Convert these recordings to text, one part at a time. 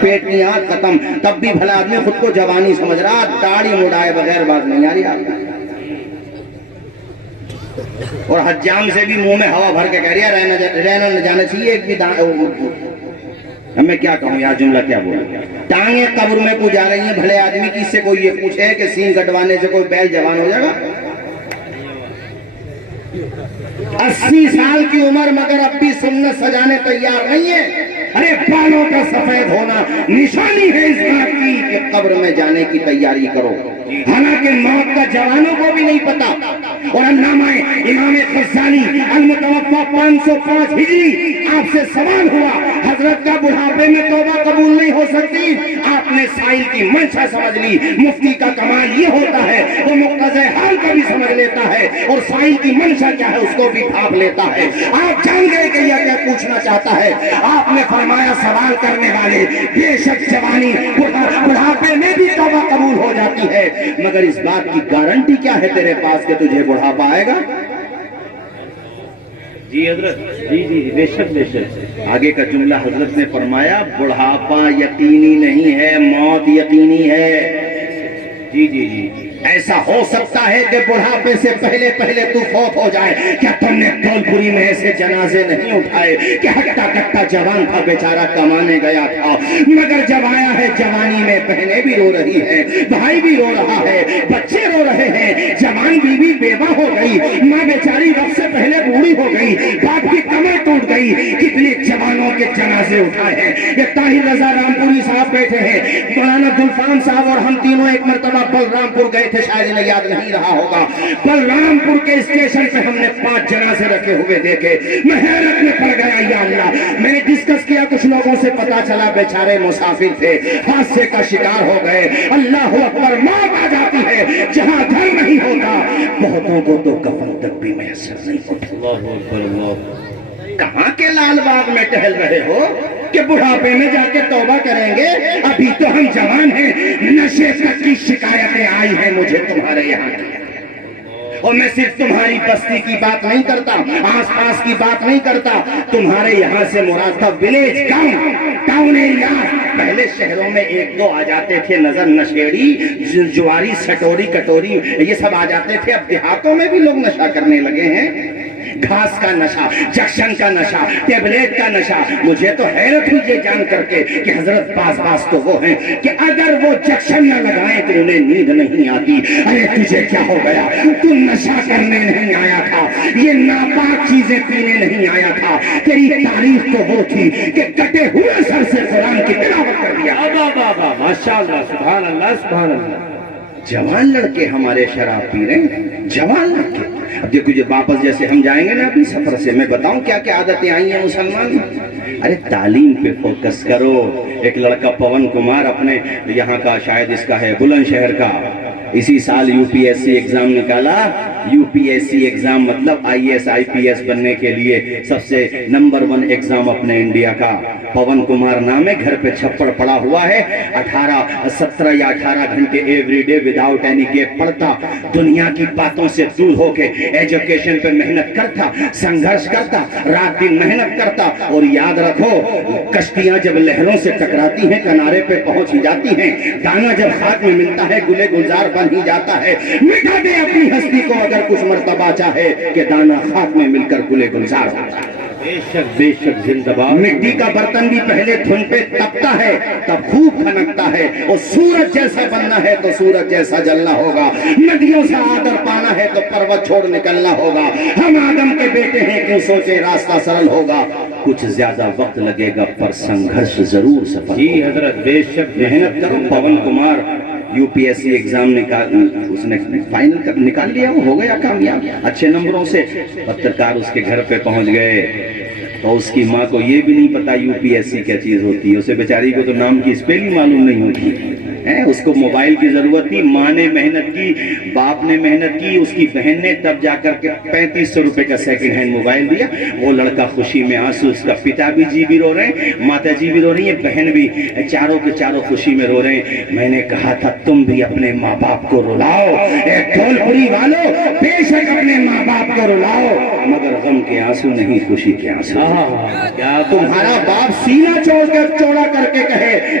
پیٹ نہیں ہاتھ ختم، تب بھی بھلا آدمی خود کو جوانی سمجھ رہا، داڑھی مڑائے بغیر بات نہیں آ رہی آپ کو۔ اور حجام سے بھی منہ میں ہوا بھر کے کہہ رہی ہے رہنا نہ جانا چاہیے ایک بھی اب میں کیا کہوں یار، جملہ کیا بولوں، ٹانگیں قبر میں کو جا رہی ہیں، بھلے آدمی کی سے کوئی یہ پوچھے کہ سین کٹوانے سے کوئی بیل جوان ہو جائے گا؟ 80 سال کی عمر مگر اب بھی سنت سجانے تیار نہیں ہے۔ ارے بالوں کا سفید ہونا نشانی ہے اس بات کی کہ قبر میں جانے کی تیاری کرو، حالانکہ موت کا جوانوں کو بھی نہیں پتا۔ اور علامہ امام غزالی المتوفا 505 ہجری آپ سے سوال ہوا، حضرت کا بڑھاپے میں توبہ قبول نہیں ہو سکتی؟ آپ نے سائل کی منشا سمجھ لی۔ مفتی کا کمال یہ ہوتا ہے وہ مقتضی حال کا بھی سمجھ لیتا ہے اور سائل کی منشا کیا ہے اس کو بھی بھاپ لیتا ہے۔ آپ جان گئے کہ یہ کیا پوچھنا چاہتا ہے۔ آپ نے فرمایا سوال کرنے والے بے شک جوانی بڑھاپے میں بھی توبہ قبول ہو جاتی ہے، مگر اس بات کی گارنٹی کیا ہے تیرے پاس کہ تجھے بڑھاپا آئے گا؟ جی حضرت، جی بے شک بے شک۔ آگے کا جملہ حضرت نے فرمایا بڑھاپا یقینی نہیں ہے، موت یقینی ہے۔ جی ایسا ہو سکتا ہے کہ بڑھاپے سے پہلے پہلے تو فوت ہو جائے۔ کیا تم نے دھولپوری میں ایسے جنازے نہیں اٹھائے کہ ہٹا کٹا جوان تھا بیچارہ کمانے گیا تھا، مگر جب آیا ہے جوانی میں بہنیں بھی رو رہی ہیں، بھائی بھی رو رہا ہے، بچے رو رہے ہیں، جوان بیوی بیوہ ہو گئی، ماں بیچاری وقت سے پہلے بوڑھی ہو گئی، باپ کی کمر ٹوٹ گئی، کتنے جوانوں کے جنازے اٹھائے ہیں۔ یہ طاہر رضا رامپوری صاحب بیٹھے ہیں، مولانا گلفام صاحب اور ہم تینوں ایک مرتبہ بلرام پور گئے تھے، شاید انہیں یاد نہیں رہا ہوگا۔ بلرام پور کے اسٹیشن پہ ہم نے 5 جنازے رکھے ہوئے دیکھے، میں حیرت میں پڑ گیا، یا اللہ۔ میں نے ڈسکس کیا کچھ لوگوں سے، پتا چلا بیچارے مسافر تھے، حادثے کا شکار ہو گئے۔ اللہ اکبر، موت آ جاتی ہے جہاں گھر نہیں ہوتا، بہتوں کو تو کفن تک بھی میسر نہیں ہوتا۔ اللہ اکبر اللہ۔ کہاں کے لال باغ میں ٹہل رہے ہو کہ بڑھاپے میں جا کے توبہ کریں گے؟ ابھی تو ہم جوان ہیں، نشے تک کی شکایتیں آئی ہیں مجھے تمہارے یہاں کی۔ اور میں صرف تمہاری بستی کی بات نہیں کرتا، آس پاس کی بات نہیں کرتا، تمہارے یہاں سے مراد تھا ولیج، ٹاؤن ایریا۔ پہلے شہروں میں 1-2 آ جاتے تھے نظر، نشیڑی، جواری، سٹوری، کٹوری، یہ سب آ جاتے تھے۔ اب دیہاتوں میں بھی لوگ نشہ کرنے لگے ہیں، گھاس کا نشہ، جکشن کا نشہ، ٹیبلیٹ کا نشہ۔ مجھے تو حیرت ہوئی یہ جان کر کے کہ حضرت باز تو وہ ہیں کہ اگر وہ جکشن نہ لگائیں تو انہیں نیند نہیں آتی۔ ارے تجھے کیا ہو گیا؟ تو نشہ کرنے نہیں آیا تھا، یہ ناپاک چیزیں پینے نہیں آیا تھا۔ تیری تعریف تو وہ تھی کہ کٹے ہوئے سر سے قرآن کی تلاوت کر دیا۔ ماشاءاللہ، سبحان اللہ سبحان اللہ۔ جوان لڑکے ہمارے شراب پی رہے ہیں، جوان لڑکے۔ اب دیکھو جو واپس جیسے ہم جائیں گے نا اپنی سفر سے، میں بتاؤں کیا کیا عادتیں آئی ہیں مسلمان میں۔ ارے تعلیم پہ فوکس کرو۔ ایک لڑکا پون کمار اپنے یہاں کا، شاید اس کا ہے بلند شہر کا، اسی سال UPSC ایگزام نکالا۔ UPSC ایگزام مطلب IAS IPS بننے کے لیے سب سے نمبر 1 ایگزام اپنے انڈیا کا۔ پون کمار نام ہے، گھر پہ چھپڑ پڑا ہوا ہے، 17 یا 18 گھنٹے every day without any gap پڑھتا، دنیا کی باتوں سے دور ہو کے ایجوکیشن پہ محنت کرتا، سنگھرش کرتا، رات دن محنت کرتا۔ اور یاد رکھو، کشتیاں جب لہروں سے ٹکراتی ہیں کنارے پہ پہنچ ہی جاتی ہیں، دانا جب خاک میں ملتا ہے گلے گلزار بن ہی جاتا ہے۔ مٹا دے اپنی ہستی کو اگر کچھ مرتبہ چاہے کہ دانا خاک میں مل کر گلے گلزار ہوتا ہے۔ بے شک زندہ باد۔ مٹی کا برتن بھی پہلے دھن پہ تپتا ہے، تب خوب کھنکتا ہے، اور سورج جیسا بننا ہے تو سورج جیسا جلنا ہوگا، ندیوں سے آدر پانا ہے تو پروت چھوڑ نکلنا ہوگا۔ ہم آدم کے بیٹے ہیں، کیوں سوچے راستہ سرل ہوگا، کچھ زیادہ وقت لگے گا پر سنگھرش ضرور سفل۔ جی حضرت، بے شک محنت کرو۔ پون کمار UPSC ایگزام اس نے فائنل نکال لیا، وہ ہو گیا کامیاب اچھے نمبروں سے۔ پترکار اس کے گھر پہ پہنچ گئے تو اس کی ماں کو یہ بھی نہیں پتا UPSC کیا چیز ہوتی ہے، اسے بیچاری کو تو نام کی اسپیلنگ معلوم نہیں ہوتی ہے، اس کو موبائل کی ضرورت تھی۔ ماں نے محنت کی، باپ نے محنت کی، اس کی بہن نے تب جا کر کے 3500 روپے کا سیکنڈ ہینڈ موبائل دیا۔ وہ لڑکا خوشی میں آنسو، اس کا پتا بھی رو رہے ہیں، ماتا جی بھی رو رہی ہیں، بہن بھی، چاروں کے چاروں خوشی میں رو رہے ہیں۔ میں نے کہا تھا تم بھی اپنے ماں باپ کو رلاؤ، دھولپوری والوں بے شک اپنے ماں باپ کو رلاؤ، مگر غم کے آنسو نہیں، خوشی کے آنسو۔ تمہارا باپ سینہ چوڑا کر کے کہے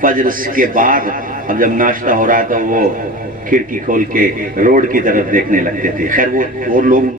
فجر کے بعد اب جب ناشتہ ہو رہا تو وہ کھڑکی کھول کے روڈ کی طرف دیکھنے لگتے تھے. خیر وہ لوگ